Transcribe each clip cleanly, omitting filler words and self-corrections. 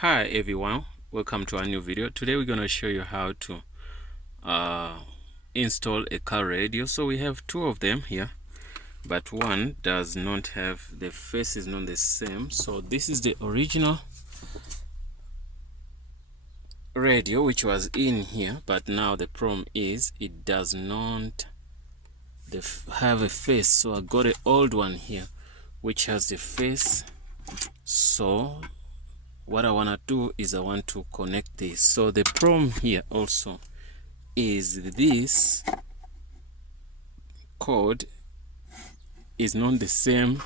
Hi everyone, welcome to a new video. Today we're going to show you how to install a car radio. So we have two of them here, but one does not have, the face is not the same. So this is the original radio which was in here, but now the problem is it does not have a face. So I got an old one here which has the face. So what I want to do is I want to connect this. So the problem here also is this code is not the same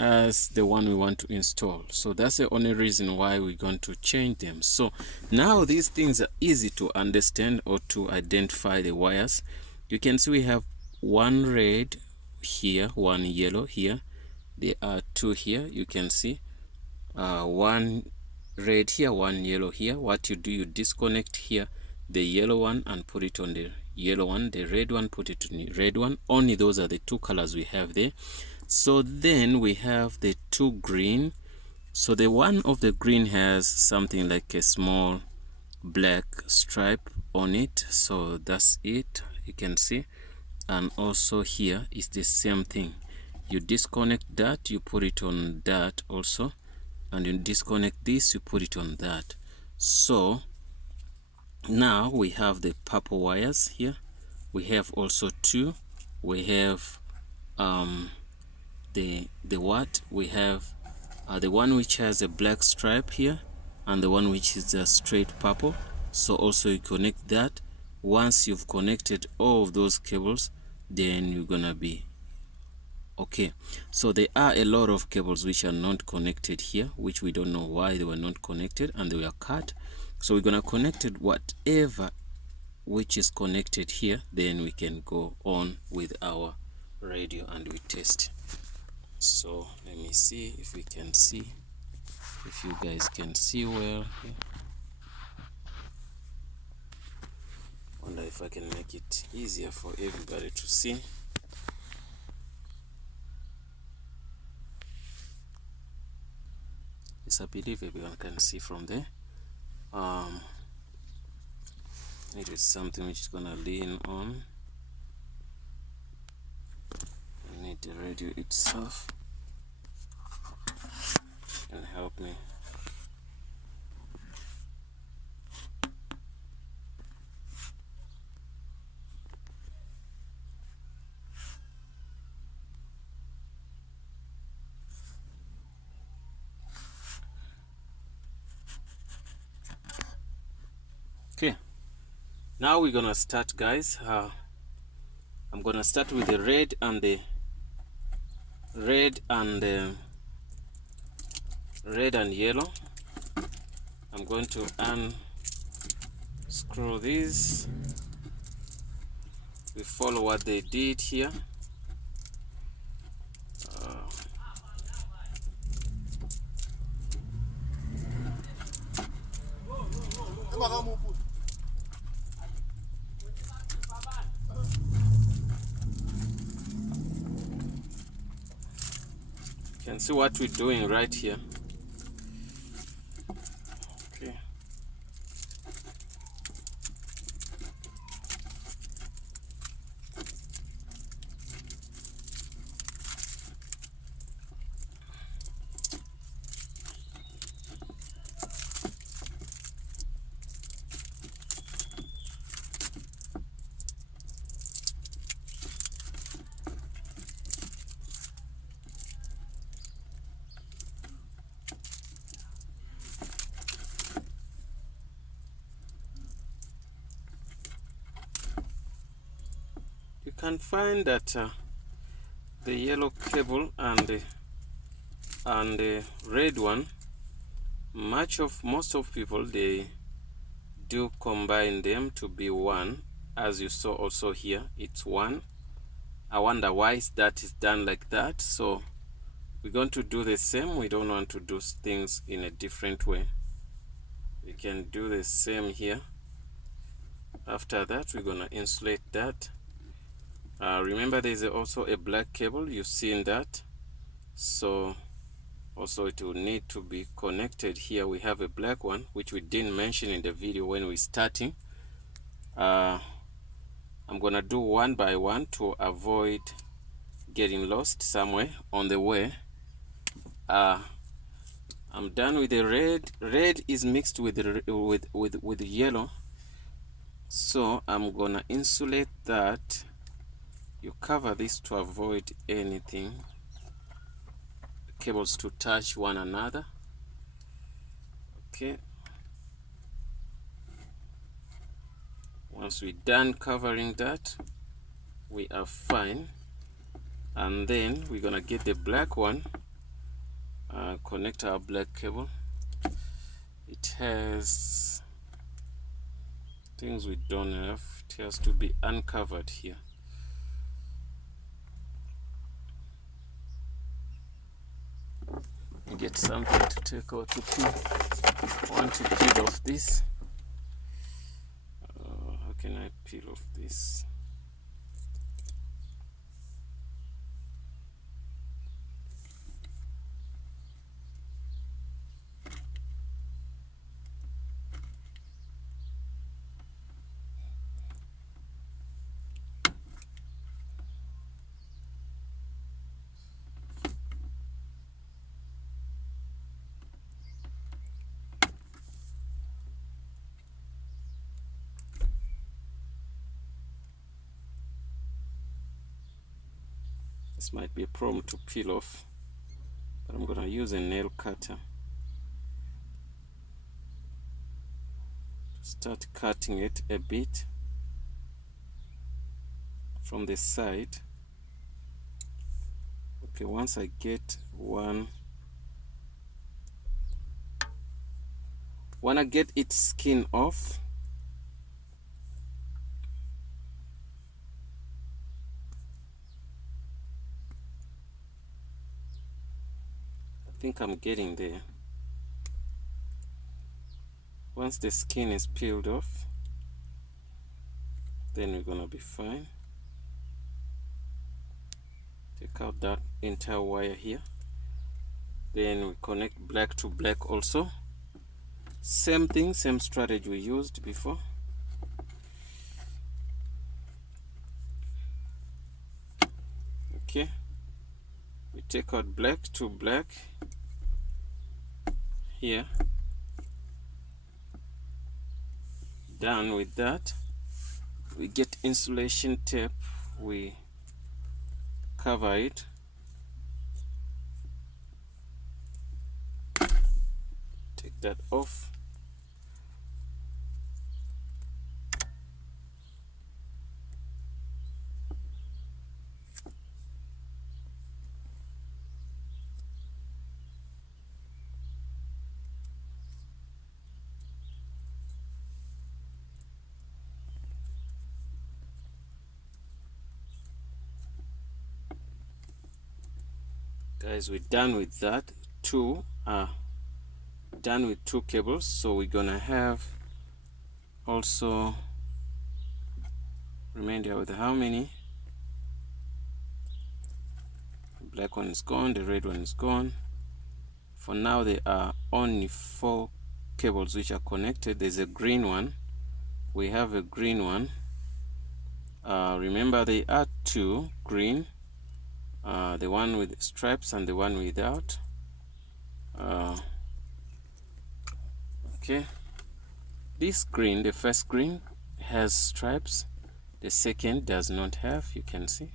as the one we want to install. So that's the only reason why we're going to change them. So now these things are easy to understand or to identify the wires. You can see we have one red here, one yellow here. There are two here. You can see one red here, one yellow here. What you do, you disconnect here the yellow one and put it on the yellow one, the red one put it on the red one. Only those are the two colors we have there. So then we have the two green. So the one of the green has something like a small black stripe on it, so that's it, you can see. And also here is the same thing. You disconnect that, you put it on that also, and you disconnect this, you put it on that. So now we have the purple wires here. We have also two. We have the what we have the one which has a black stripe here and the one which is a straight purple. So also you connect that. Once you've connected all of those cables, then you're gonna be okay. So there are a lot of cables which are not connected here, which we don't know why they were not connected and they were cut. So we're gonna connect it whatever which is connected here, then we can go on with our radio and we test. So let me see if we can see, if you guys can see well here. Wonder if I can make it easier for everybody to see. Yes, I believe everyone can see from there. It is something which is gonna lean on. I need the radio itself and help me. Okay, now we're gonna start, guys. I'm gonna start with the red and the red and yellow. I'm going to unscrew these. We follow what they did here. You can see what we're doing right here. Okay. You can find that the yellow cable and the red one, most of people, they do combine them to be one. As you saw also here, it's one. I wonder why that is done like that. So we're going to do the same. We don't want to do things in a different way. We can do the same here. After that, we're gonna insulate that. Remember, there's also a black cable, you've seen that. So Also, it will need to be connected here. We have a black one which we didn't mention in the video when we're starting. I'm gonna do one by one to avoid getting lost somewhere on the way. I'm done with the red. Red is mixed with yellow, so I'm gonna insulate that. You cover this to avoid anything, cables to touch one another. Okay, once we're done covering that, we are fine. And then we're gonna get the black one, connect our black cable. It has things we don't have. It has to be uncovered here. Get something to take out to peel. I want to peel off this. How can I peel off this? This might be a problem to peel off, but I'm gonna use a nail cutter to start cutting it a bit from the side. Okay, once I get one, when I get its skin off, I think I'm getting there. Once the skin is peeled off, then we're gonna be fine. Take out that entire wire here. Then we connect black to black also. Same thing, same strategy we used before. Okay, we take out black to black here. Done with that, we get insulation tape, we cover it. Take that off. Guys, we're done with that. Done with two cables, so we're gonna have also remainder with how many? The black one is gone, the red one is gone. For now there are only 4 cables which are connected. There's a green one, we have a green one. Remember there are 2 green, the one with stripes and the one without. Okay, this green, the first green, has stripes, the second does not have. You can see,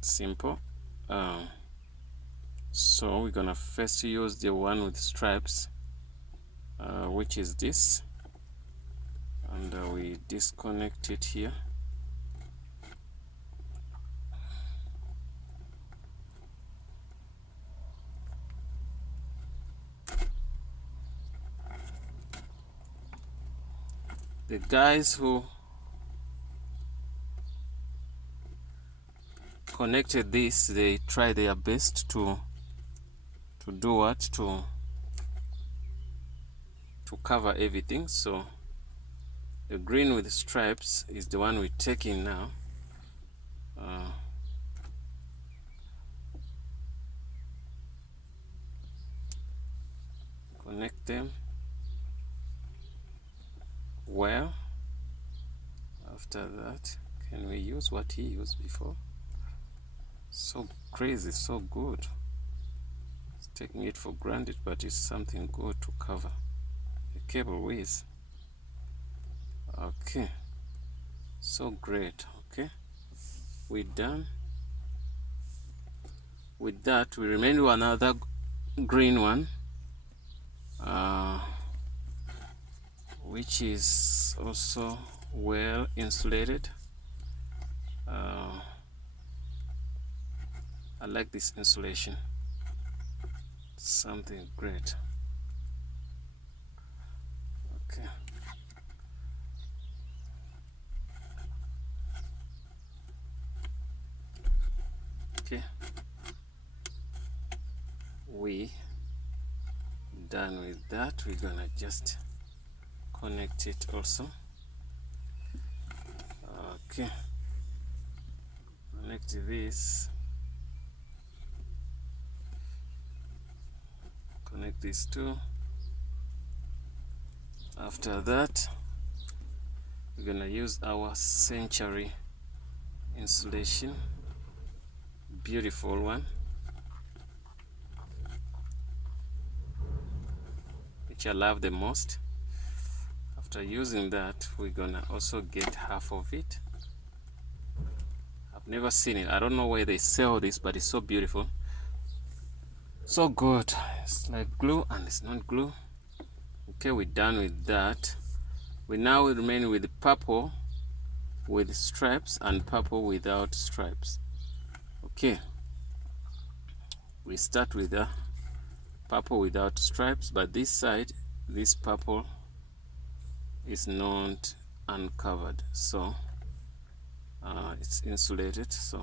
simple. So we're gonna first use the one with stripes, which is this, and we disconnect it here. The guys who connected this, they try their best to do what, to cover everything. So the green with stripes is the one we're taking now. connect them well. After that, can we use what he used before? So crazy, so good. It's taking it for granted, but it's something good to cover the cable with. Okay, so great. Okay, we're done. With that, we remain with another green one, which is also well insulated. I like this insulation, something great. Okay, okay, we done with that. We're gonna just connect it also. Okay, connect this, connect these two. After that, we're gonna use our Century insulation, beautiful one, which I love the most. After using that, we're gonna also get half of it. I've never seen it. I don't know where they sell this, but it's so beautiful, so good. It's like glue and it's not glue. Okay, we're done with that. We now remain with purple with stripes and purple without stripes. Okay, we start with the purple without stripes, but this side, this purple is not uncovered, so it's insulated. So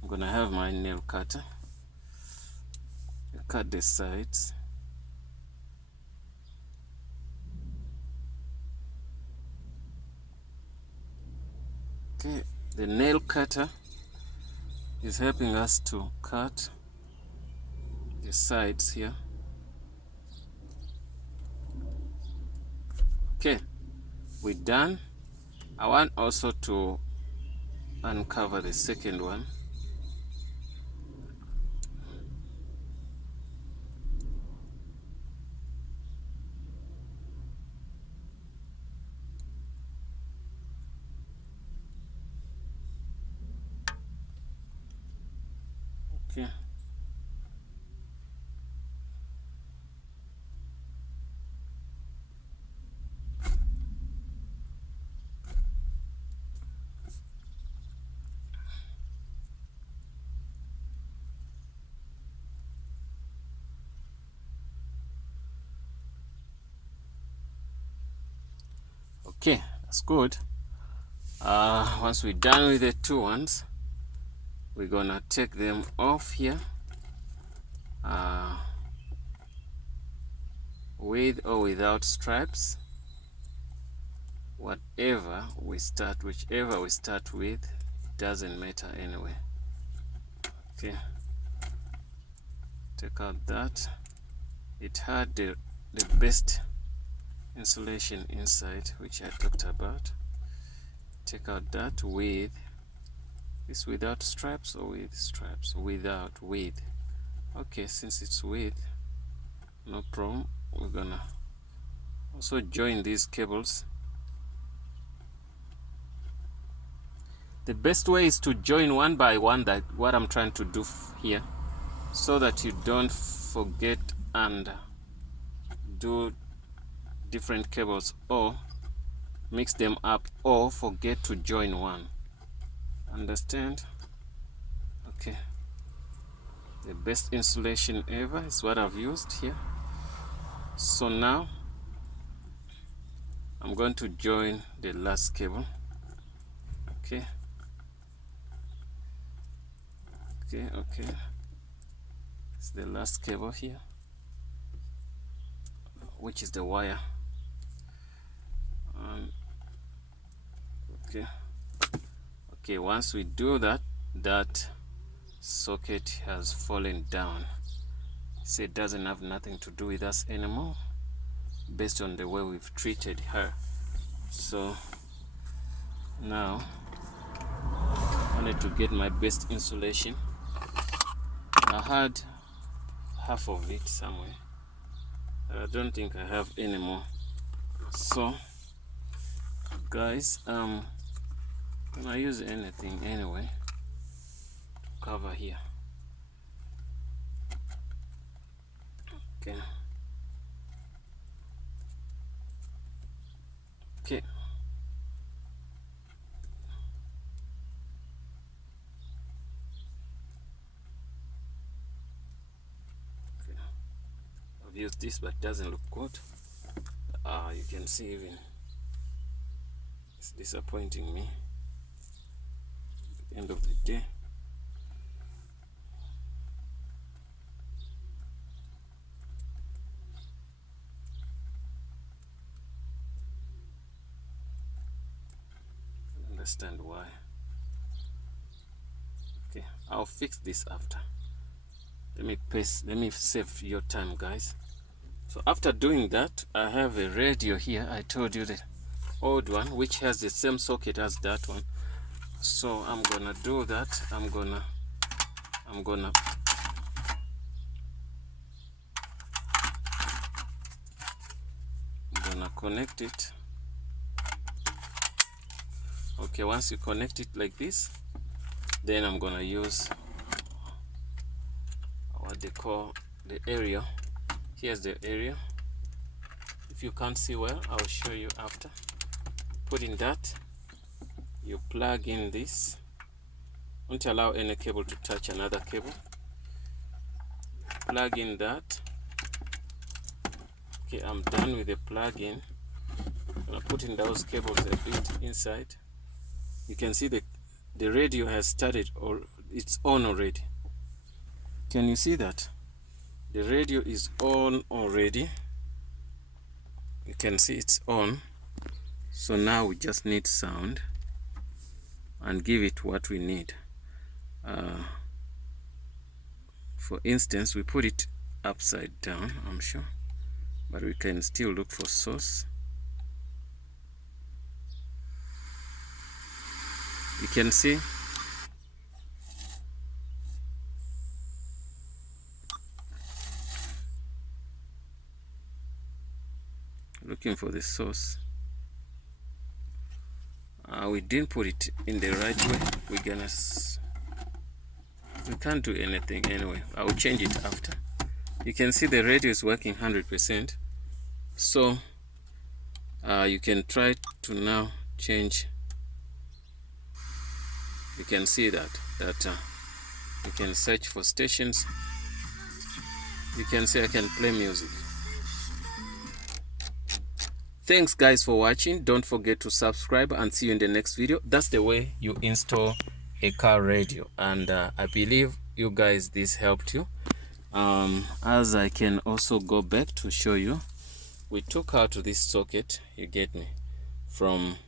I'm gonna have my nail cutter cut the sides. Okay, the nail cutter is helping us to cut the sides here. Okay, we're done. I want also to uncover the second one. Okay. Okay, that's good. Once we're done with the two ones, we're gonna take them off here, with or without stripes. Whichever we start with, it doesn't matter anyway. Okay, take out that. It had the best insulation inside, which I talked about. Take out that with this, without stripes or with stripes? Without, with. Okay, since it's with, no problem. We're gonna also join these cables. The best way is to join one by one, that what I'm trying to do here, so that you don't forget and do different cables or mix them up or forget to join one. Understand? Okay, the best insulation ever is what I've used here. So now I'm going to join the last cable. Okay, okay, it's the last cable here, which is the wire. Okay, once we do that, that socket has fallen down. said doesn't have nothing to do with us anymore based on the way we've treated her. So now I wanted to get my best insulation. I had half of it somewhere. I don't think I have any more. So guys, can I use anything anyway to cover here? Okay. Okay. I've used this, but it doesn't look good. You can see even it's disappointing me at the end of the day. I don't understand why. Okay, I'll fix this after. Let me save your time, guys. So after doing that, I have a radio here. I told you the old one, which has the same socket as that one. So I'm gonna do that. I'm gonna connect it. Okay, once you connect it like this, then I'm gonna use what they call the area. Here's the area. If you can't see well, I'll show you after. Put in that, you plug in this. Don't allow any cable to touch another cable. Plug in that. Okay, I'm done with the plug-in. I'm gonna put in those cables a bit inside. You can see the radio has started, or it's on already. Can you see that? The radio is on already. You can see it's on. So now we just need sound and give it what we need. For instance, we put it upside down, I'm sure, but we can still look for source. You can see looking for the source. We didn't put it in the right way. We can't do anything anyway. I will change it after. You can see the radio is working 100%. So you can try to now change. You can see that you can search for stations. You can see I can play music. Thanks guys for watching. Don't forget to subscribe and see you in the next video. That's the way you install a car radio, and I believe you guys this helped you. As I can also go back to show you, we took out this socket, you get me, from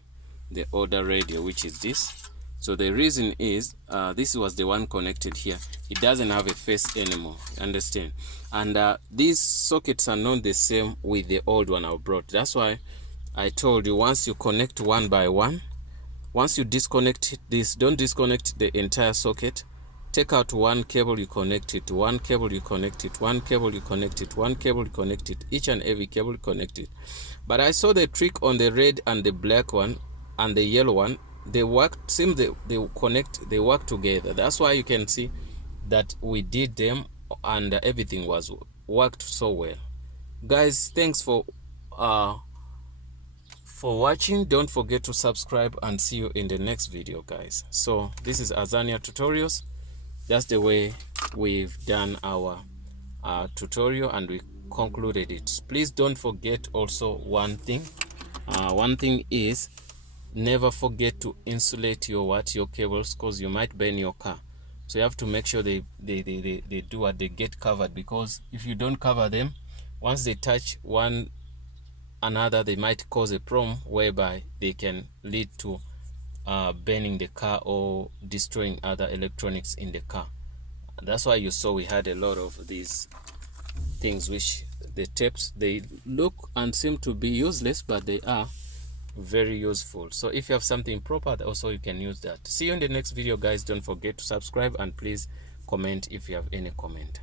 the older radio, which is this. So the reason is this was the one connected here. It doesn't have a face anymore, understand? And these sockets are not the same with the old one I brought. That's why I told you, once you connect one by one, once you disconnect this, don't disconnect the entire socket. Take out one cable, you connect it, one cable, you connect it, one cable, you connect it, one cable, you connect it, each and every cable you connect it. But I saw the trick on the red and the black one and the yellow one. They work, seem they connect, they work together. That's why you can see that we did them and everything was worked so well. Guys, thanks for watching. Don't forget to subscribe and see you in the next video, guys. So this is Azania Tutorials. That's the way we've done our tutorial, and we concluded it. Please don't forget also one thing. One thing is, never forget to insulate your cables, because you might burn your car. So you have to make sure they do what, they get covered, because if you don't cover them, once they touch one another, they might cause a problem whereby they can lead to burning the car or destroying other electronics in the car. That's why you saw we had a lot of these things which the tapes, they look and seem to be useless, but they are very useful. So if you have something proper, also you can use that. See you in the next video, guys. Don't forget to subscribe, and please comment if you have any comment.